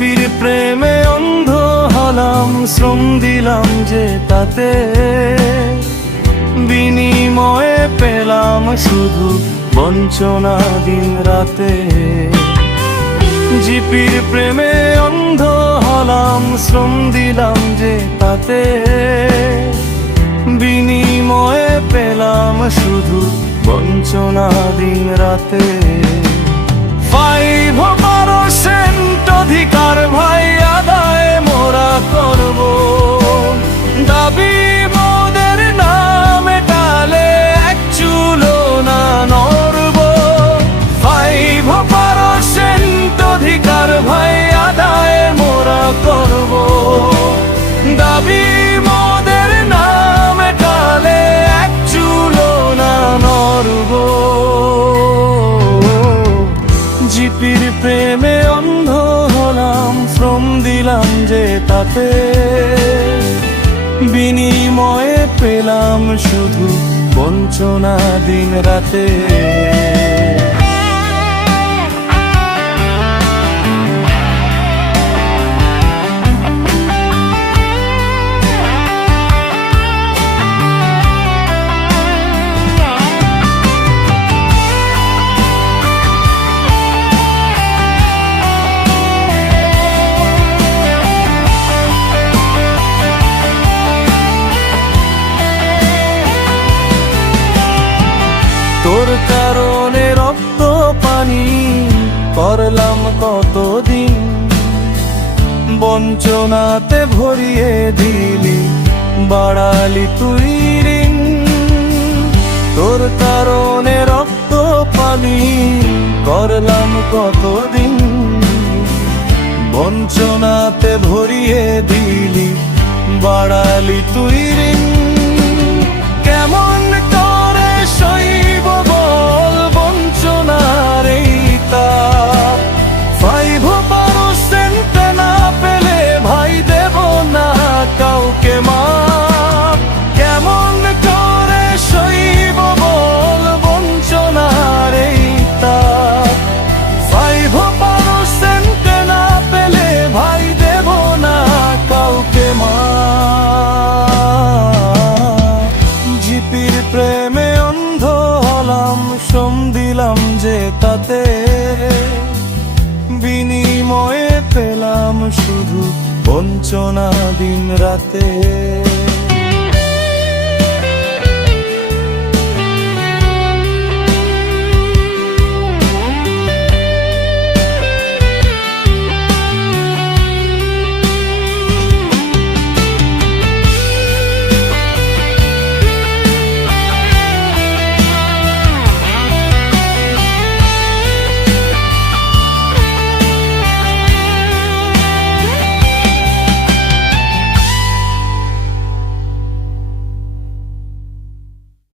জিপির প্রেমে অন্ধ হলাম, শ্রম দিলাম যে তাতে, বিনিময়ে পেলাম শুধু বঞ্চনা দিন রাতে। জিপির প্রেমে অন্ধ হলাম, শ্রম দিলাম যে তাতে, বিনিময়ে পেলাম শুধু বঞ্চনা দিন রাতে। 5% অধিকার ভাই আদায় মোরা করব, দাবি মোদের নামে টালে এক চুলো না নড়ব। 5% অধিকার ভাই আদায় মোরা করব, দাবি মোদের নামে টালে এক চুলো না নড়ব। জিপির প্রেমে অন্ধ হলাম, শ্রম দিলাম যে তাতে, বিনিময়ে পেলাম শুধু বঞ্চনা দিন রাতে। তোর কারণে রক্ত পানি করলাম কতদিন, বঞ্চনাতে ভরিয়ে দিলি বাড়ালি তুই ঋণ। তোর কারণে রক্ত পানি করলাম কতদিন, বঞ্চনাতে ভরিয়ে দিলি বাড়ালি তুই ঋণ। কেমন করে সইব বল বঞ্চনার এই তাপ, 5% না পেলে ভাই দেব না কাউকে মাপ। কেমন করে সইব বল বঞ্চনার এই তাপ, 5% না পেলে ভাই দেব না কাউকে মাপ। জিপির প্রেমে অন্ধ হলাম, শ্রম দিলাম যে তাতে, বিনিময়ে পেলাম শুধু বঞ্চনা দিন রাতে।